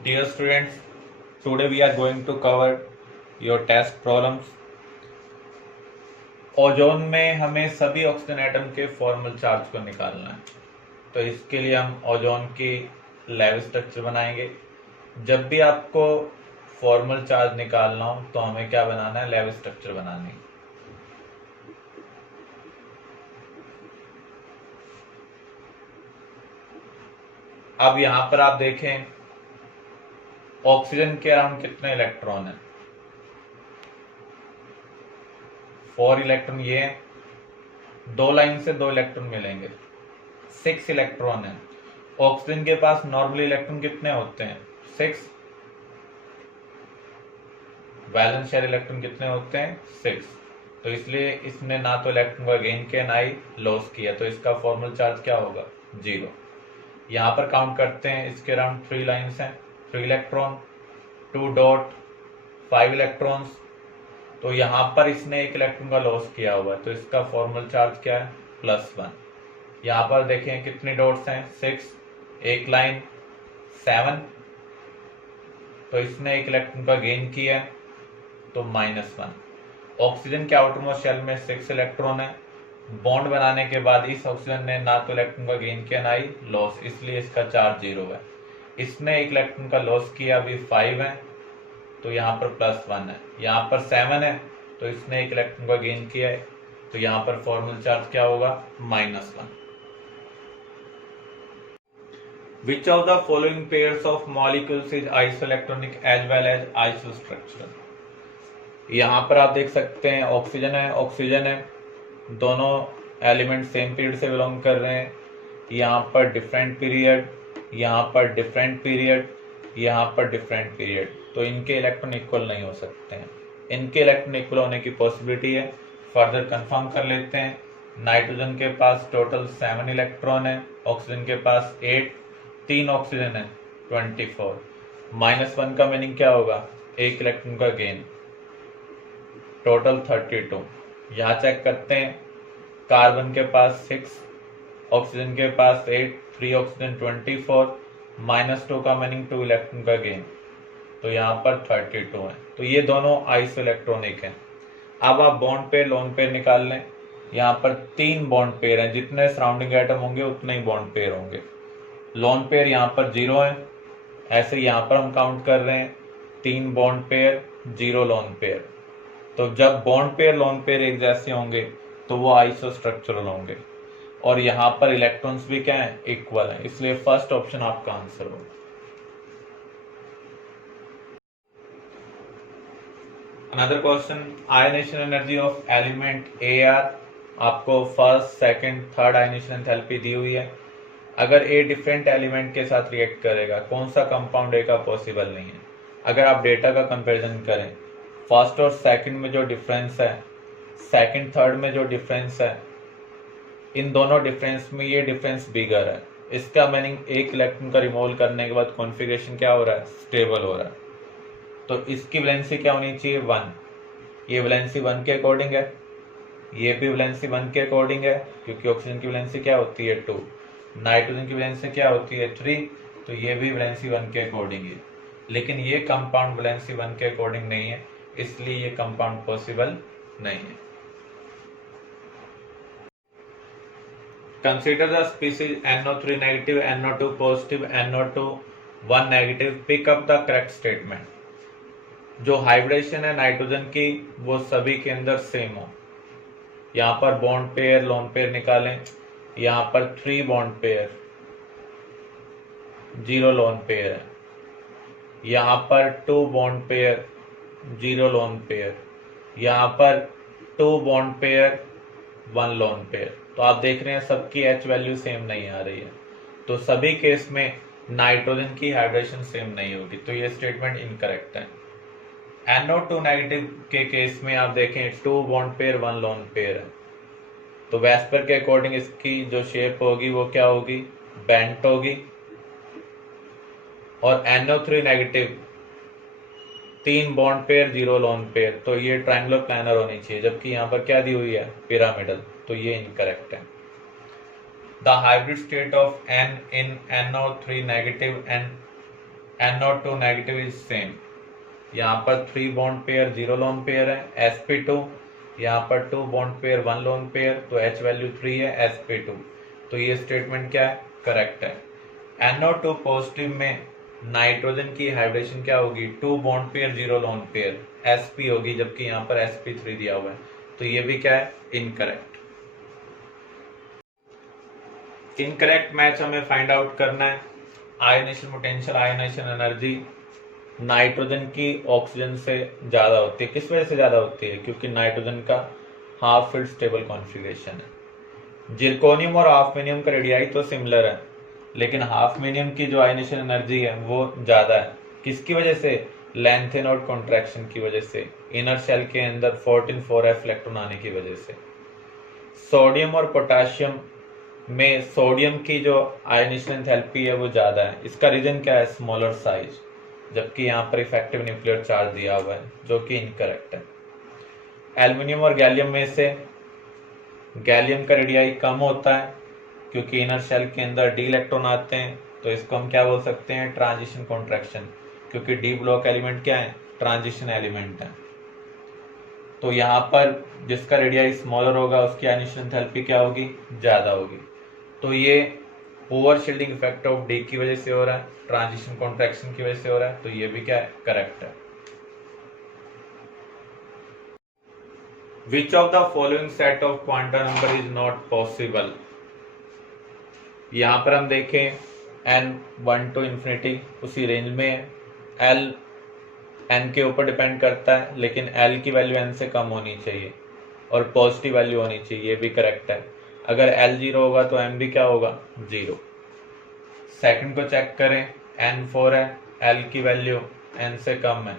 Dear students, today we are going to cover your test problems. Ozone में हमें सभी oxygen atom के formal charge को निकालना है, तो इसके लिए हम ओजोन की लैब स्ट्रक्चर बनाएंगे। जब भी आपको फॉर्मल चार्ज निकालना हो तो हमें क्या बनाना है, लैब स्ट्रक्चर बनानी है। अब यहां पर आप देखें ऑक्सीजन के अराउंड कितने इलेक्ट्रॉन है, 4 इलेक्ट्रॉन ये है, 2 लाइन से 2 इलेक्ट्रॉन मिलेंगे, 6 इलेक्ट्रॉन है। ऑक्सीजन के पास नॉर्मली इलेक्ट्रॉन कितने होते हैं, 6। वैलेंस शेयर इलेक्ट्रॉन कितने होते हैं, 6। तो इसलिए इसने ना तो इलेक्ट्रॉन का गेन किया ना ही लॉस किया, तो इसका फॉर्मल चार्ज क्या होगा, 0। यहाँ पर काउंट करते हैं, इसके अराउंड 3 लाइन्स हैं, 3 इलेक्ट्रॉन, 2 डॉट, 5 इलेक्ट्रॉन्स। तो यहाँ पर इसने 1 इलेक्ट्रॉन का लॉस किया हुआ है, तो इसका फॉर्मल चार्ज क्या है, +1। यहाँ पर देखें कितने डॉट्स हैं, 6, 1 लाइन 7, तो इसने 1 इलेक्ट्रॉन का गेन किया है, तो -1। ऑक्सीजन के आउटरमोस्ट शेल में 6 इलेक्ट्रॉन है। बॉन्ड बनाने के बाद इस ऑक्सीजन ने ना तो इलेक्ट्रॉन का गेन किया ना ही लॉस, इसलिए इसका चार्ज 0 है। इसने 1 इलेक्ट्रॉन का लॉस किया, अभी 5 है, तो यहाँ पर +1 है। यहाँ पर 7 है, तो इसने 1 इलेक्ट्रॉन का गेन किया है, तो यहाँ पर फॉर्मल चार्ज क्या होगा, -1। Which of the following pairs of molecules is isoelectronic as well as isostructural? यहाँ पर आप देख सकते हैं ऑक्सीजन है, दोनों एलिमेंट सेम पीरियड से बिलोंग कर रहे हैं। यहाँ पर डिफरेंट पीरियड, यहाँ पर डिफरेंट पीरियड, यहाँ पर डिफरेंट पीरियड, तो इनके इलेक्ट्रॉन इक्वल नहीं हो सकते हैं। इनके इलेक्ट्रॉन इक्वल होने की पॉसिबिलिटी है, फर्दर कंफर्म कर लेते हैं। नाइट्रोजन के पास टोटल 7 इलेक्ट्रॉन है, ऑक्सीजन के पास 8, 3 ऑक्सीजन है, 24। -1 का मीनिंग क्या होगा, 1 इलेक्ट्रॉन का गेन, टोटल 32। यहाँ चेक करते हैं, कार्बन के पास 6, ऑक्सीजन के पास 8, 3 ऑक्सीजन 24, -2 का मीनिंग 2 इलेक्ट्रॉन का गेन, तो यहाँ पर 32 है। तो ये दोनों आइसो इलेक्ट्रॉनिक हैं। अब आप बॉन्ड पेयर लोन पेयर निकाल लें। यहाँ पर 3 बॉन्ड पेयर हैं, जितने सराउंडिंग एटम होंगे उतने ही बॉन्ड पेयर होंगे। लोन पेयर यहाँ पर 0 है, ऐसे यहाँ पर हम काउंट कर रहे हैं 3 बॉन्ड पेयर, 0 लोन पेयर। तो जब बॉन्ड पेयर लोन पेयर एक जैसे होंगे तो वो आइसो स्ट्रक्चरल होंगे, और यहाँ पर इलेक्ट्रॉन्स भी क्या है, इक्वल है, इसलिए फर्स्ट ऑप्शन आपका आंसर होगा। Another question, ionisation energy of element Ar, आपको first, second, third ionisation enthalpy दी हुई है। अगर ए डिफरेंट एलिमेंट के साथ रिएक्ट करेगा, कौन सा कंपाउंड ए का पॉसिबल नहीं है। अगर आप डेटा का कंपैरिजन करें, फर्स्ट और सेकंड में जो डिफरेंस है, सेकंड थर्ड में जो डिफरेंस है, इन दोनों डिफरेंस में ये डिफरेंस बिगर है। इसका मीनिंग 1 इलेक्ट्रॉन का रिमूवल करने के बाद कॉन्फ़िगरेशन क्या हो रहा है, स्टेबल हो रहा है। तो इसकी वैलेंसी क्या होनी चाहिए, 1। ये वैलेंसी 1 के अकॉर्डिंग है, ये भी वैलेंसी 1 के अकॉर्डिंग है, क्योंकि ऑक्सीजन की वैलेंसी क्या होती है, 2, नाइट्रोजन की वैलेंसी क्या होती है, 3, तो ये भी वैलेंसी 1 के अकॉर्डिंग है। लेकिन ये कंपाउंड वैलेंसी 1 के अकॉर्डिंग नहीं है, इसलिए ये कंपाउंड पॉसिबल नहीं है। Consider the species NO3 negative, NO2 positive, NO2 1 negative, pick up the correct statement. जो हाइब्रिडेशन है नाइट्रोजन की वो सभी के अंदर सेम हो। यहाँ पर बॉन्ड पेयर लोन पेयर निकालें, यहाँ पर 3 बॉन्ड पेयर, 0 लोन पेयर है। यहाँ पर 2 बॉन्ड पेयर, 0 लोन पेयर, यहाँ पर 2 बॉन्ड पेयर, 1 लोन पेयर। तो आप देख रहे हैं सबकी H वैल्यू सेम नहीं आ रही है, तो सभी केस में नाइट्रोजन की हाइड्रेशन सेम नहीं होगी, तो ये स्टेटमेंट इनकरेक्ट है। NO2 नेगेटिव के केस में आप देखें 2 बॉन्ड पेयर, 1 लोन पेयर है, तो वेस्पर के अकॉर्डिंग इसकी जो शेप होगी वो क्या होगी, बेंट होगी। और NO3 negative 3 bond pair, 0 lone pair, तो ये ट्रायंगुलर प्लानर होनी चाहिए, जबकि यहाँ पर क्या दी हुई है, पिरामिडल, तो ये इनकरेक्ट है। The hybrid state of N in NO3 negative and NO2 negative is same, यहाँ पर 3 बॉन्ड पेयर 0 लोन पेयर है sp2, यहाँ पर 2 बॉन्ड पेयर 1 लोन पेयर, तो H वैल्यू 3 है sp2, तो ये स्टेटमेंट क्या है, करेक्ट है। NO2 पॉजिटिव में नाइट्रोजन की हाइब्रिडेशन क्या होगी, 2 bond pair 0 lone pair sp होगी, जबकि यहाँ पर sp3 दिया हुआ है, तो ये भी क्या है, इनकरेक्ट। इनकरेक्ट मैच हमें फाइंड आउट करना है। Ionization potential, ionization energy nitrogen की ऑक्सीजन से ज्यादा होती है। किस वजह से ज्यादा होती है, क्योंकि नाइट्रोजन का हाफ फील्ड स्टेबल कॉन्फ़िगरेशन है। जिरकोनियम और हाफमेनियम का रेडियाई तो सिमिलर है, लेकिन हाफमेनियम की जो आयनाइजेशन एनर्जी है वो ज्यादा है। किसकी वजह से, लेंथेन और कॉन्ट्रैक्शन की वजह से, इनर शेल के अंदर 14 4f इलेक्ट्रॉन आने की वजह से। सोडियम और पोटाशियम में सोडियम की जो आयनाइजेशन एंथैल्पी है वो ज्यादा है। इसका रीजन क्या है, स्मॉलर साइज, जबकि यहाँ पर इफेक्टिव न्यूक्लियर चार्ज दिया हुआ है, जो कि इनकरेक्ट है। एल्युमिनियम और गैलियम में से गैलियम का रेडियाई कम होता है, क्योंकि इनर शेल के अंदर डी इलेक्ट्रॉन आते हैं, तो इसको हम क्या बोल सकते हैं, ट्रांजिशन कॉन्ट्रैक्शन, क्योंकि डी ब्लॉक एलिमेंट क्या है, ट्रांजिशन एलिमेंट है। तो यहाँ पर जिसका रेडियाई स्मॉलर होगा उसकी आयनाइजेशन एंथैल्पी क्या होगी, ज्यादा होगी। तो ये over shielding effect of D की वजह से हो रहा है, ट्रांजिशन कॉन्ट्रैक्शन की वजह से हो रहा है, तो ये भी क्या है, करेक्ट है। Which of the following set of quantum number is not possible. यहां पर हम देखें n1 टू इंफिनिटी उसी रेंज में, l n के ऊपर डिपेंड करता है, लेकिन l की वैल्यू n से कम होनी चाहिए और पॉजिटिव वैल्यू होनी चाहिए, ये भी करेक्ट है। अगर l 0 होगा तो m भी क्या होगा, 0। सेकंड को चेक करें, n4 है, l की वैल्यू n से कम है।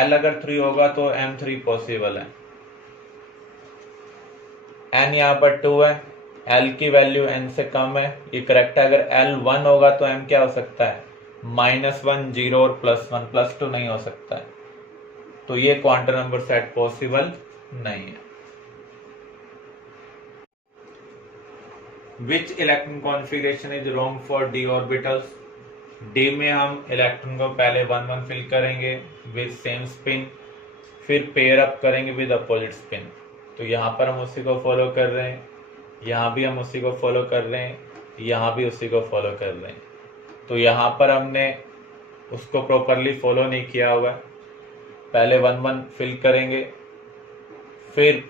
l अगर 3 होगा तो m3 पॉसिबल है। n यहाँ पर 2 है, l की वैल्यू n से कम है, ये करेक्ट है। अगर l 1 होगा तो m क्या हो सकता है, -1 0 और +1 +2 नहीं हो सकता है, तो ये क्वांटम नंबर सेट पॉसिबल नहीं है। Which electron configuration is wrong for d orbitals. d में हम इलेक्ट्रॉन को पहले 1 1 फिल करेंगे विद सेम स्पिन, फिर पेयर अप करेंगे विद अपोजिट स्पिन। तो यहाँ पर हम उसी को फॉलो कर रहे हैं, यहाँ भी हम उसी को फॉलो कर रहे हैं, यहाँ भी उसी को फॉलो कर रहे हैं। तो यहाँ पर हमने उसको प्रॉपरली फॉलो नहीं किया हुआ है। पहले 1 1 फिल करेंगे, फिर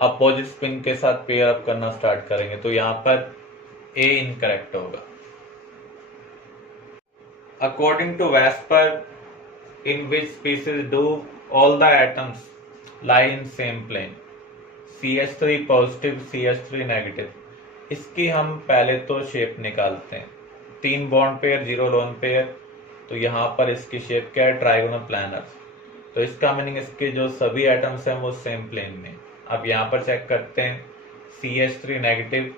अपोजिट स्पिन के साथ पेयर अप करना स्टार्ट करेंगे, तो यहाँ पर ए इनकरेक्ट होगा। According to VSEPR, in which species do all the atoms lie in same plane, CH3 positive CH3 negative. इसकी हम पहले तो शेप निकालते हैं, 3 बॉन्ड पेयर 0 लोन पेयर, तो यहाँ पर इसकी शेप क्या है, ट्राइगोनल प्लानर। तो इसका मीनिंग इसके जो सभी एटम्स हैं वो सेम प्लेन में। अब यहाँ पर चेक करते हैं, CH3 negative,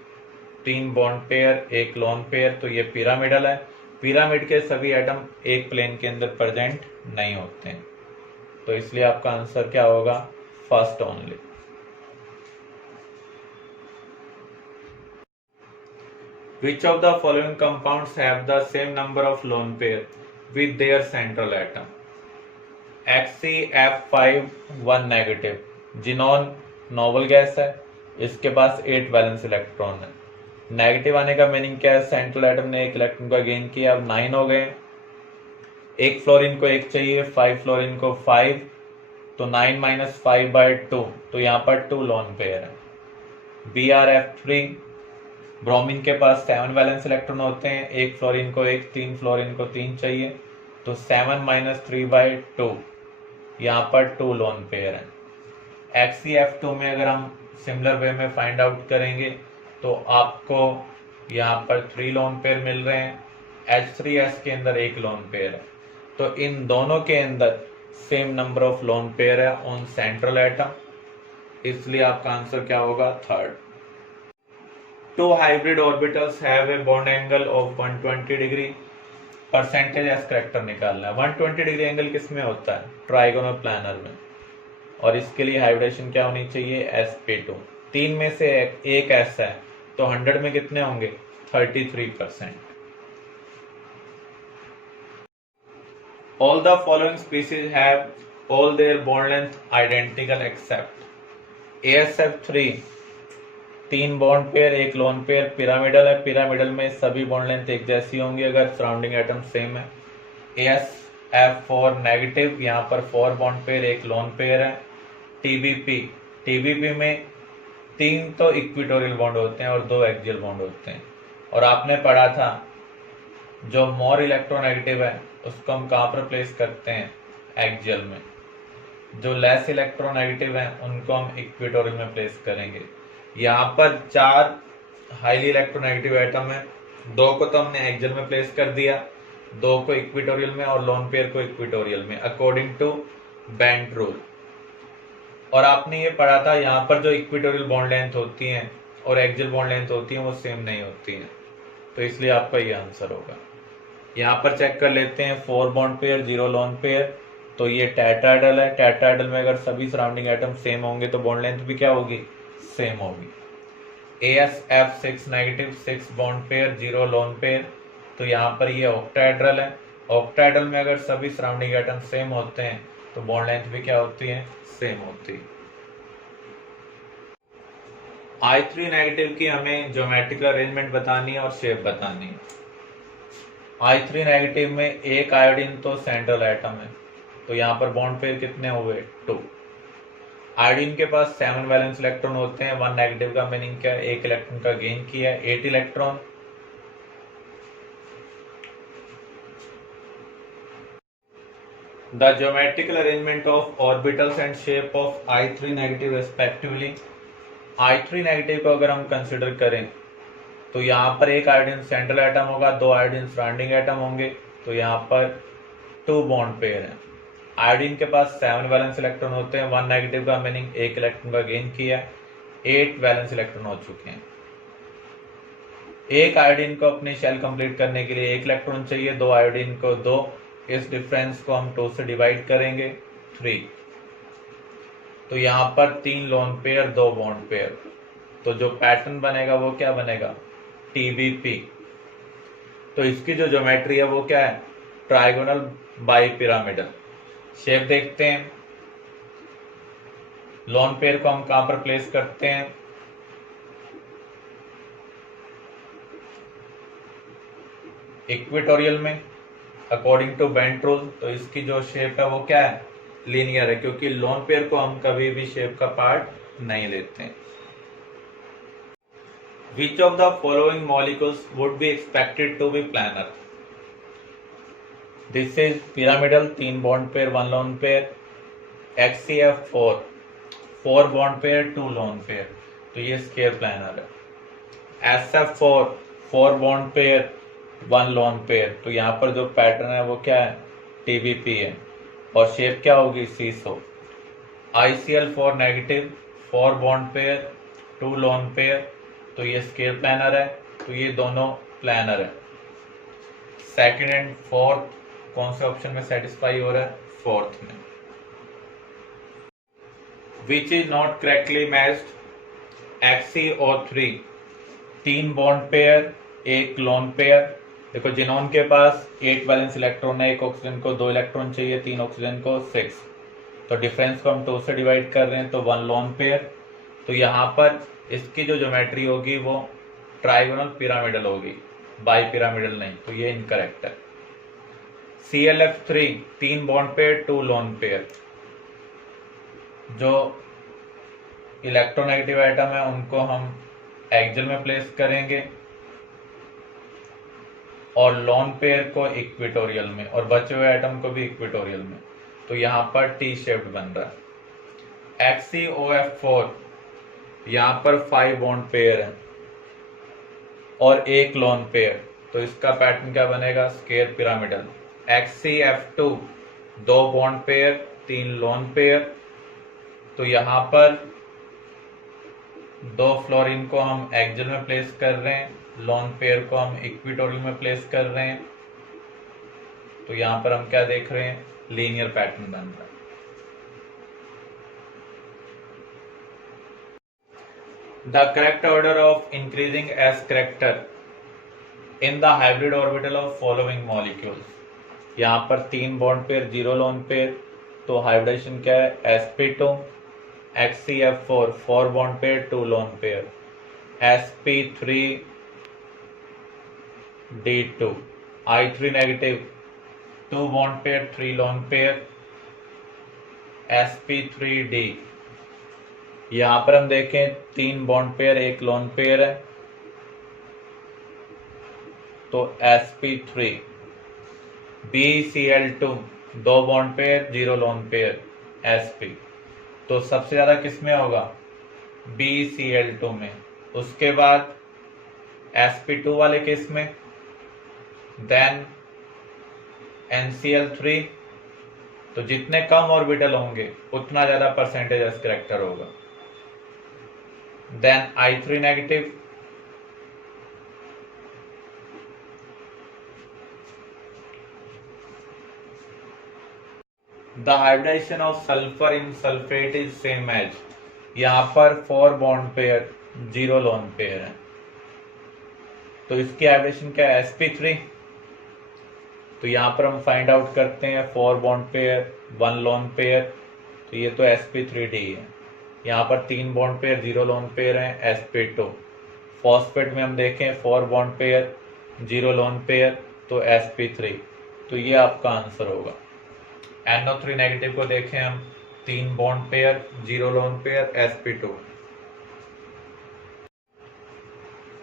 3 bond pair 1 lone pair, तो ये पिरामिडल है। पिरामिड के सभी एटम एक प्लेन के अंदर प्रेजेंट नहीं होते हैं, तो इसलिए आपका आंसर क्या होगा, first only. Which of the following compounds have the same number of lone pair with their central atom? HCF5 1 negative. Xenon noble gas है, इसके पास 8 वैलेंस इलेक्ट्रॉन है। नेगेटिव आने का मीनिंग क्या है, सेंट्रल एटम ने 1 इलेक्ट्रॉन का गेन किया, अब 9 हो गए। 1 फ्लोरीन को 1 चाहिए, 5 फ्लोरीन को 5, तो 9 - 5/2, तो यहाँ पर 2 लोन पेयर है। BrF3, ब्रोमीन के पास 7 वैलेंस इलेक्ट्रॉन होते हैं, 1 फ्लोरीन को 1, 3 फ्लोरीन को 3 चाहिए, तो 7 - 3/2, यहाँ पर 2 लोन पेयर है। HCF2 में अगर हम सिमिलर वे में फाइंड आउट करेंगे तो आपको यहाँ पर 3 लोन पेयर मिल रहे हैं, H3S के अंदर 1 लोन पेयर है, तो इन दोनों के अंदर same number of lone pair है ऑन सेंट्रल एटम, इसलिए आपका आंसर क्या होगा, third. 2 hybrid orbitals have a bond angle of 120 degree, percentage s character निकालना है। 120 डिग्री एंगल किस में होता है, ट्राइगोनल प्लानर में, और इसके लिए हाइब्रिडेशन क्या होनी चाहिए, sp2। 3 में से एक s है, तो 100 में कितने होंगे, 33%। All the following species have all their bond length identical except AsF3 तीन बॉन्ड पेयर एक लोन पेयर पिरामिडल है, पिरामिडल में सभी बॉन्ड लेंथ एक जैसी होंगी अगर सराउंडिंग एटम सेम है। AsF4 नेगेटिव, यहाँ पर 4 बॉन्ड पेयर एक लोन पेयर है। TBP में 3 तो इक्विटोरियल बॉन्ड होते हैं और 2 एक्सियल बॉन्ड होते हैं। और आपने पढ़ा था जो मोर इलेक्ट्रोनेगेटिव है उसको हम कहाँ पर प्लेस करते हैं, एक्सियल में। जो लेस इलेक्ट्रोनेगेटिव है उनको हम इक्विटोरियल में प्लेस करेंगे। यहाँ पर 4 हाईली इलेक्ट्रोनेगेटिव एटम है, 2 को तो हमने एक्सियल में प्लेस कर दिया, 2 को इक्विटोरियल में और लोन पेयर को इक्विटोरियल में अकॉर्डिंग टू बेंट रूल। और आपने ये पढ़ा था यहाँ पर जो इक्विटोरियल बॉन्ड लेंथ होती है और एक्सियल बॉन्ड लेंथ होती है वो सेम नहीं होती है, तो इसलिए आपका ये आंसर होगा। यहाँ पर चेक कर लेते हैं 4 बॉन्ड पेयर 0 लोन पेयर, तो ये टेट्राहेड्रल है। टेट्राहेड्रल में अगर सभी सराउंडिंग एटम सेम होंगे तो बॉन्ड लेंथ भी क्या होगी, सेम होगी। AsF6 negative 6 bond pair 0 lone pair, तो यहाँ पर ये ऑक्टाहेड्रल है। ऑक्टाहेड्रल में अगर सभी सराउंडिंग एटम सेम होते हैं तो बॉन्ड लेंथ भी क्या होती है, सेम होती है। I3 नेगेटिव की हमें ज्योमेट्रिकल अरेंजमेंट बतानी है और शेप बतानी है। I3 नेगेटिव में एक आयोडीन तो सेंट्रल एटम है, तो यहाँ पर बॉन्ड पेयर कितने हुए, 2। आयोडीन के पास 7 वैलेंस इलेक्ट्रॉन होते हैं। 1 नेगेटिव का मीनिंग क्या है, 1 इलेक्ट्रॉन का गेन किया है, 8 electron. The geometrical arrangement of orbitals and shape of I3 negative respectively. I3 negative को अगर हम कंसिडर करें तो यहाँ पर एक आयोडीन सेंट्रल एटम होगा, 2 आयोडीन सराउंडिंग एटम होंगे, तो यहाँ पर 2 बॉन्ड पेयर है। आयोडीन के पास 7 वैलेंस इलेक्ट्रॉन होते हैं। 1 नेगेटिव का मीनिंग 1 इलेक्ट्रॉन का गेन किया, 8 वैलेंस इलेक्ट्रॉन हो चुके हैं। एक आयोडीन को अपनी शेल कंप्लीट करने के लिए 1 इलेक्ट्रॉन चाहिए, 2 आयोडीन को 2, इस डिफरेंस को हम 2 से डिवाइड करेंगे 3। तो यहाँ पर 3 लोन पेयर 2 बॉन्ड पेयर, तो जो पैटर्न बनेगा वो क्या बनेगा, TBP। तो इसकी जो ज्योमेट्री है वो क्या है, ट्राइगोनल बाई पिरामिडल। शेप देखते हैं, लोन पेयर को हम कहां पर प्लेस करते हैं, इक्वेटोरियल में अकॉर्डिंग टू बेंट रूल। तो इसकी जो शेप है वो क्या है, लीनियर है, क्योंकि लोन पेयर को हम कभी भी शेप का पार्ट नहीं लेते हैं। Which of the following molecules would be expected to be planar? This is pyramidal, 3 bond pair 1 lone pair। HCF4 4 bond pair 2 lone pair, तो ये स्केयर प्लानर है। SF4 4 bond pair 1 lone pair, तो यहाँ पर जो पैटर्न है वो क्या है, TBP है, और शेप क्या होगी, सीसो। ICL4 negative 4 bond pair 2 lone pair, तो ये स्केयर प्लानर है, तो ये दोनों प्लानर है। सेकंड एंड फोर्थ कौन से ऑप्शन में सेटिस्फाई हो रहा है, फोर्थ में। Which is not correctly matched, HCO3 3 bond pair 1 lone pair. देखो जिनोन के पास 8 वैलेंस इलेक्ट्रॉन है, 1 ऑक्सीजन को 2 इलेक्ट्रॉन चाहिए, 3 ऑक्सीजन को 6, तो डिफरेंस को हम 2 से डिवाइड कर रहे हैं, तो 1 लोन पेयर। तो यहाँ पर इसकी जो ज्योमेट्री होगी वो ट्राइगोनल पिरामिडल होगी, बाई पिरामिडल नहीं, तो ये इनकरेक्ट है। CLF3 3 bond pair 2 lone pair, जो इलेक्ट्रोनेगेटिव एटम है उनको हम एक्सियल में प्लेस करेंगे और लोन पेयर को इक्वेटोरियल में, और बचे हुए एटम को भी इक्वेटोरियल में, तो यहाँ पर T शेप्ड बन रहा है। HCOF4 यहाँ पर 5 बॉन्ड पेयर है और 1 लोन पेयर, तो इसका पैटर्न क्या बनेगा, square pyramidal. HCF2 2 bond pair 3 lone pair, तो यहाँ पर 2 फ्लोरीन को हम एक्सियल में प्लेस कर रहे हैं, लोन पेयर को हम इक्वेटोरियल में प्लेस कर रहे हैं, तो यहाँ पर हम क्या देख रहे हैं, लीनियर पैटर्न बन रहा है। The correct order of increasing S character in the hybrid orbital of following molecules। यहाँ पर 3 बॉन्ड पेयर 0 लोन पेयर, तो हाइब्रिडेशन क्या है sp2 HCF4 4 bond pair 2 lone pair, sp3d2 I3 negative 2 bond pair 3 lone pair, sp3d। यहाँ पर हम देखें 3 bond pair 1 lone pair है, तो sp3 BCl2 2 bond pair 0 lone pair sp। तो सबसे ज्यादा किस में होगा BCl2 में, उसके बाद sp2 वाले केस में, देन NCl3। तो जितने कम ऑर्बिटल होंगे उतना ज्यादा परसेंटेज एस करेक्टर होगा, then I3 negative, the hybridization of sulphur in sulphate is same as, यहाँ पर 4 बॉन्ड पेयर 0 लोन पेयर है, तो इसकी हाइब्रिडेशन क्या है sp3। तो यहाँ पर हम फाइंड आउट करते हैं 4 बॉन्ड पेयर 1 लोन पेयर, तो ये तो sp3d है। यहाँ पर 3 बॉन्ड पेयर 0 लोन पेयर है sp2। फॉस्फेट में हम देखें 4 बॉन्ड पेयर 0 लोन पेयर, तो sp3। तो ये आपका आंसर होगा। NO3 नेगेटिव को देखें हम 3 bond pair 0 lone pair sp2।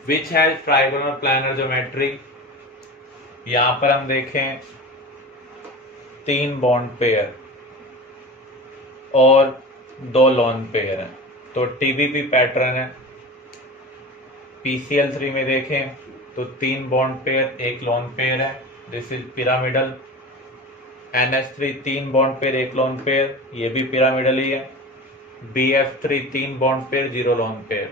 Which has trigonal planner geometry, यहाँ पर हम देखें 3 बॉन्ड पेयर और 2 लोन पेयर है, तो TBP पैटर्न है। PCl3 में देखें तो 3 बॉन्ड पेयर 1 लोन पेयर है, this is pyramidal. NH3 3 bond pair 1 lone pair, ये भी पिरामिडल ही है। BF3 3 bond pair 0 lone pair,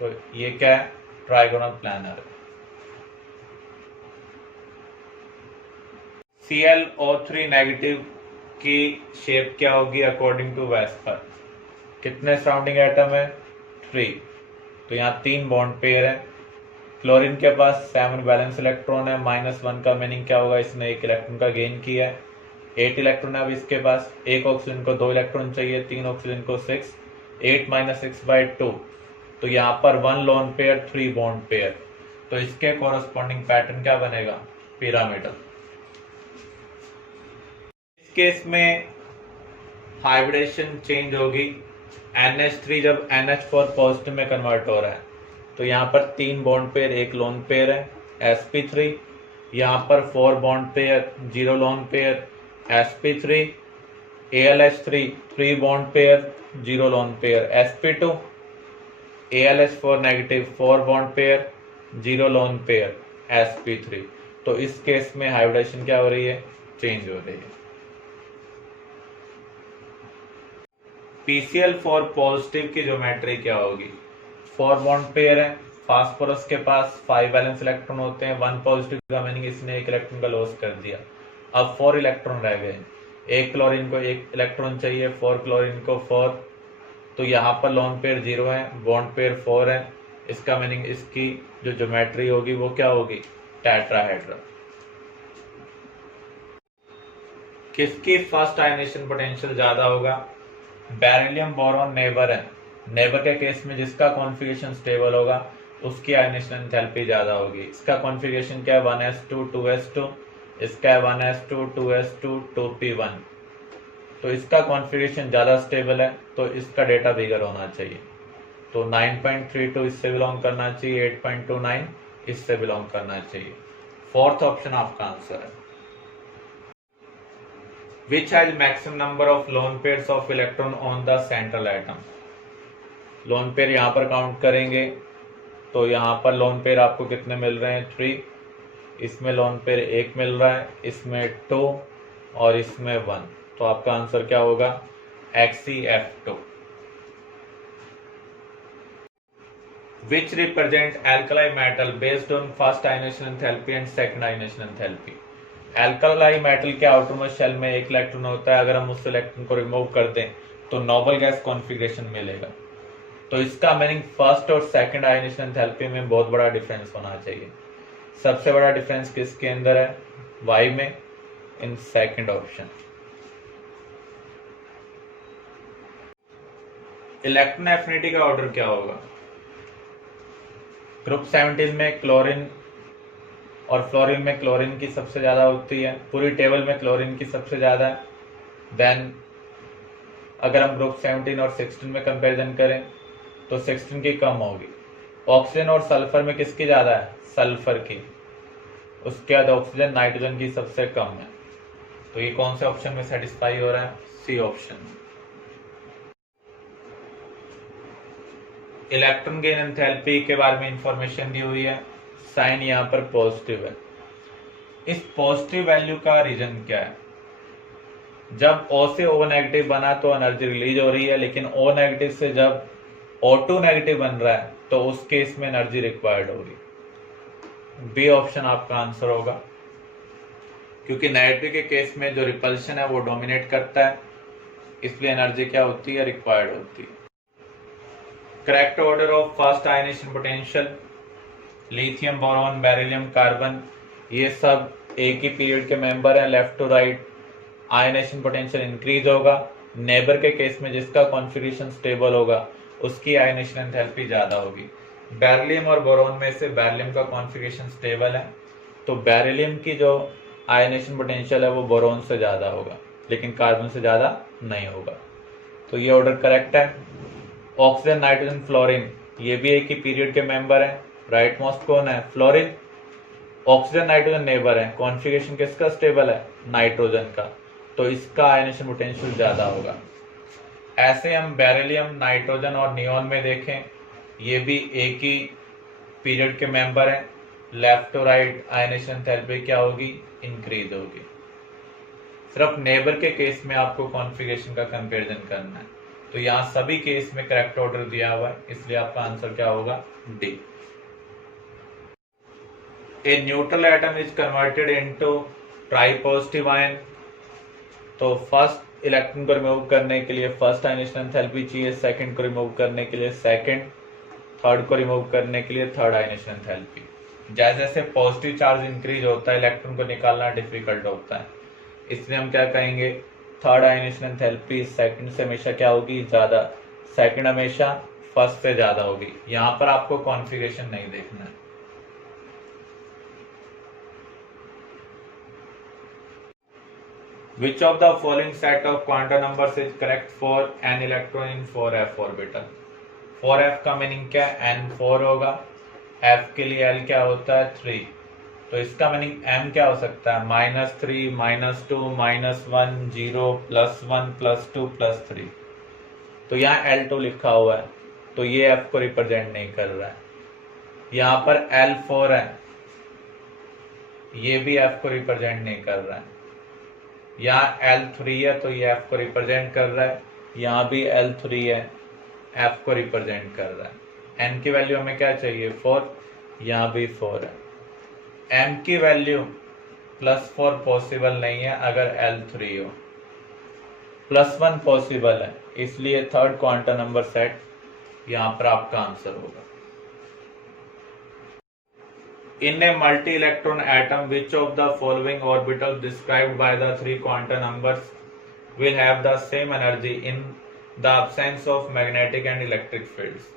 तो ये क्या है ट्राइगोनल प्लानर है। ClO3 नेगेटिव की शेप क्या होगी अकॉर्डिंग टू वेस्पर, कितने सराउंडिंग एटम है 3, तो यहाँ 3 बॉन्ड पेयर है। क्लोरीन के पास 7 बैलेंस इलेक्ट्रॉन है, -1 का मीनिंग क्या होगा, इसने 1 इलेक्ट्रॉन का गेन किया है। 8 इलेक्ट्रॉन है अब इसके पास, 1 ऑक्सीजन को 2 इलेक्ट्रॉन चाहिए, 3 ऑक्सीजन को 6, 8 - 6/2, तो यहाँ पर 1 लोन पेयर 3 बॉन्ड पेयर, तो इसके कॉरस्पॉन्डिंग पैटर्न क्या बनेगा पिरामिडल। इस केस में हाइब्रिडेशन चेंज होगी, NH3 जब NH4 पॉजिटिव में कन्वर्ट हो रहा है, तो यहाँ पर 3 बॉन्ड पेयर 1 लोन पेयर है sp3, यहाँ पर 4 bond pair 0 lone pair sp3, AlH3 3 bond pair 0 lone pair sp2, AlH4 negative 4 bond pair 0 lone pair sp3। तो इस केस में हाइब्रिडेशन क्या हो रही है चेंज हो रही है। PCl4 पॉजिटिव की ज्योमेट्री क्या होगी, 4 बॉन्ड पेयर है, फास्फोरस के पास 5 वैलेंस इलेक्ट्रॉन होते हैं, 1 पॉजिटिव का मीनिंग इसने 1 इलेक्ट्रॉन का लॉस कर दिया, अब 4 इलेक्ट्रॉन रह गए, 1 क्लोरीन को 1 इलेक्ट्रॉन चाहिए, 4 क्लोरीन को 4, तो यहाँ पर लोन पेयर 0 है, बॉन्ड पेयर 4 है, इसका मीनिंग इसकी जो ज्योमेट्री होगी वो क्या होगी टेट्राहेड्रल। किसकी फर्स्ट आयनेशन पोटेंशियल ज्यादा होगा, बेरिलियम बोरॉन नेबर है, नेबर के केस में जिसका कॉन्फ़िगरेशन स्टेबल होगा उसकी आयनेशन एंथैल्पी ज्यादा होगी। इसका कॉन्फ़िगरेशन क्या है 1s2 2s2, इसका है 1s2 2s2 2p1, तो इसका कॉन्फ़िगरेशन ज्यादा स्टेबल है, तो इसका डेटा बिगर होना चाहिए, तो 9.32 इससे बिलोंग करना चाहिए, 8.29 इससे बिलोंग करना चाहिए। फोर्थ ऑप्शन आपका आंसर है। Which has maximum number of lone pairs of electron on the central atom? Lone pair यहाँ पर काउंट करेंगे तो यहाँ पर लोन पेयर आपको कितने मिल रहे हैं 3, इसमें लोन पेयर 1 मिल रहा है, इसमें 2 और इसमें 1, तो आपका आंसर क्या होगा XeF2। Which represent alkali metal based on first ionization enthalpy and second ionization enthalpy? Alkali metal के आउटरमोस्ट शेल में 1 इलेक्ट्रॉन होता है, अगर हम उस इलेक्ट्रॉन को रिमूव कर दें तो नोबल गैस कॉन्फ़िगरेशन मिलेगा, तो इसका मीनिंग फर्स्ट और सेकंड आयनेशन एंथैल्पी में बहुत बड़ा डिफरेंस होना चाहिए। सबसे बड़ा डिफरेंस किसके अंदर है Y में, in second option. Electron affinity का ऑर्डर क्या होगा? ग्रुप 17 में क्लोरीन और फ्लोरीन में क्लोरीन की सबसे ज्यादा होती है, पूरी टेबल में क्लोरीन की सबसे ज्यादा है। देन अगर हम ग्रुप 17 और 16 में कंपैरिजन करें तो 16 की कम होगी। ऑक्सीजन और सल्फर में किसकी ज्यादा है? सल्फर की। उसके बाद ऑक्सीजन नाइट्रोजन की सबसे कम है। तो ये कौन से ऑप्शन में सेटिस्फाई हो रहा है? C option. Electron gain enthalpy के बारे में इंफॉर्मेशन दी हुई है, साइन यहाँ पर पॉजिटिव है। इस पॉजिटिव वैल्यू का रीजन क्या है? जब O से O नेगेटिव बना तो एनर्जी रिलीज हो रही है, लेकिन O नेगेटिव से जब O2 नेगेटिव बन रहा है तो उस केस में एनर्जी रिक्वायर्ड होगी। बी ऑप्शन आपका आंसर होगा, क्योंकि नेगेटिव के केस में जो रिपल्शन है वो डोमिनेट करता है, इसलिए एनर्जी क्या होती है? रिक्वायर्ड होती है। Correct order of first ionization potential, lithium, boron, beryllium, carbon, ये सब एक ही पीरियड के मेंबर हैं। Left to right ionization potential increase होगा। नेबर के केस में जिसका कॉन्फिगरेशन स्टेबल होगा उसकी आयनेशन एंथैल्पी ज्यादा होगी। बेरिलियम और बोरॉन में से बेरिलियम का कॉन्फिगरेशन स्टेबल है, तो बेरिलियम की जो आयनेशन पोटेंशियल है वो बोरॉन से ज्यादा होगा, लेकिन कार्बन से ज्यादा नहीं होगा। तो ये ऑर्डर करेक्ट है। ऑक्सीजन, नाइट्रोजन, फ्लोरीन, ये भी एक ही पीरियड के मेंबर हैं। राइट मोस्ट कौन है? फ्लोरीन। ऑक्सीजन नाइट्रोजन नेबर है, कॉन्फिगरेशन किसका स्टेबल है? नाइट्रोजन का, तो इसका आयनेशन पोटेंशियल ज्यादा होगा। ऐसे हम बेरिलियम, नाइट्रोजन और नियोन में देखें, ये भी एक ही पीरियड के मेंबर हैं। Left to right ionization enthalpy क्या होगी? इंक्रीज होगी। सिर्फ नेबर के केस में आपको कॉन्फिगरेशन का कंपैरिजन करना है। तो यहाँ सभी केस में करेक्ट ऑर्डर दिया हुआ है, इसलिए आपका आंसर क्या होगा? D. A neutral atom is converted into tripositive ion, तो फर्स्ट इलेक्ट्रॉन को रिमूव करने के लिए फर्स्ट आयनेशन एंथैल्पी चाहिए, सेकंड को रिमूव करने के लिए सेकंड, थर्ड को रिमूव करने के लिए थर्ड आयनेशन एंथैल्पी। जैसे जैसे पॉजिटिव चार्ज इंक्रीज होता है इलेक्ट्रॉन को निकालना डिफिकल्ट होता है, इसलिए हम क्या कहेंगे? थर्ड आयनेशन एंथैल्पी सेकंड से हमेशा क्या होगी? ज्यादा। सेकंड हमेशा फर्स्ट से ज्यादा होगी। यहां पर आपको कॉन्फ़िगरेशन नहीं देखना है। Which of the following set of quantum numbers is correct for n electron in 4f orbital? 4f का मीनिंग क्या है? n4 होगा। f के लिए l क्या होता है? 3। तो इसका मीनिंग m क्या हो सकता है? -3, -2, -1, 0, +1, +2, +3। तो यहाँ L2 लिखा हुआ है, तो ये f को रिप्रेजेंट नहीं कर रहा है। यहाँ पर L4 है, ये भी f को रिप्रेजेंट नहीं कर रहा है। यहाँ L3 है, तो ये f को रिप्रेजेंट कर रहा है। यहाँ भी L3 है, f को रिप्रेजेंट कर रहा है। n की वैल्यू हमें क्या चाहिए? 4। यहाँ भी 4 है। m की वैल्यू +4 पॉसिबल नहीं है अगर L3 हो। +1 पॉसिबल है, इसलिए थर्ड क्वांटम नंबर सेट यहाँ पर आपका आंसर होगा। In a multi-electron atom, which of the following orbitals described by the three quantum numbers will have the same energy in the absence of magnetic and electric fields?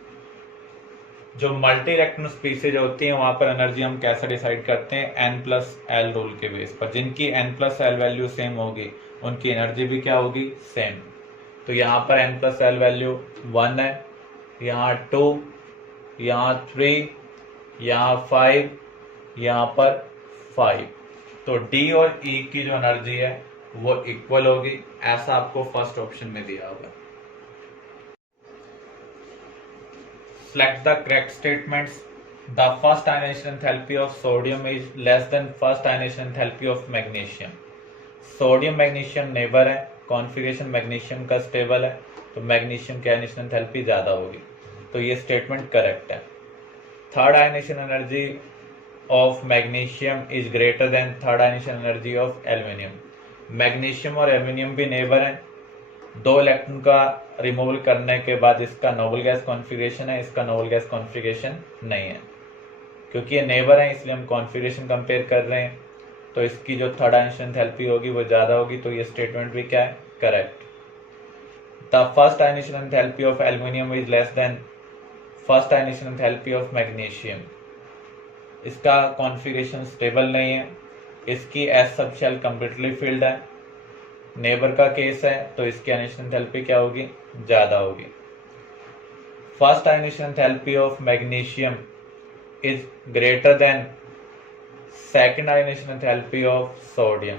जो multi electron species होती हैं वहां पर energy हम कैसे decide करते हैं? n+l rule के बेस पर। जिनकी n+l वैल्यू सेम होगी उनकी एनर्जी भी क्या होगी? सेम। तो यहाँ पर n+l वैल्यू 1 है, यहाँ 2, यहाँ 3, यहाँ 5, यहाँ पर 5। तो D और E की जो एनर्जी है वो इक्वल होगी, ऐसा आपको फर्स्ट ऑप्शन में दिया होगा। Select the correct statements. The first ionization enthalpy of sodium is less than first ionization enthalpy of magnesium. Sodium magnesium neighbour है, कॉन्फ़िगरेशन मैग्नीशियम का स्टेबल है, तो मैग्नीशियम की आयनेशन एंथैल्पी ज्यादा होगी, तो ये स्टेटमेंट करेक्ट है। Third ionisation energy of magnesium is greater then third ionisation energy of aluminium. Magnesium और एल्यूमिनियम भी नेबर हैं। 2 इलेक्ट्रॉन का रिमूवल करने के बाद इसका नोबल गैस कॉन्फ़िगरेशन है, इसका नोबल गैस कॉन्फ़िगरेशन नहीं है। क्योंकि ये नेबर है इसलिए हम कॉन्फ़िगरेशन कंपेयर कर रहे हैं। तो इसकी जो थर्ड आइंस्टीन एंथैल्पी होगी वो ज़्यादा होगी, तो ये स्टेटमेंट भी क्या है, correct. The first ionization enthalpy of aluminium is less than first ionization enthalpy of magnesium. इसका कॉन्फ़िगरेशन स्टेबल नहीं है, इसकी s subshell completely filled है, नेबर का केस है, तो इसकी आइंस्टीन एंथैल्पी क्या होगी, ज़्यादा होगी। First ionization enthalpy of magnesium is greater than second ionization enthalpy of sodium.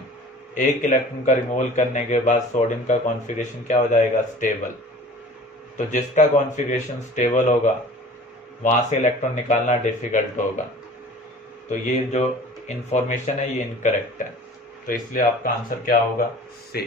एक इलेक्ट्रॉन का रिमूवल करने के बाद सोडियम का कॉन्फ़िगरेशन क्या हो जाएगा, स्टेबल। तो जिसका कॉन्फ़िगरेशन स्टेबल होगा वहाँ से इलेक्ट्रॉन निकालना डिफिकल्ट होगा। तो ये जो इंफॉर्मेशन है ये इनकरेक्ट है, तो इसलिए आपका आंसर क्या होगा, सी।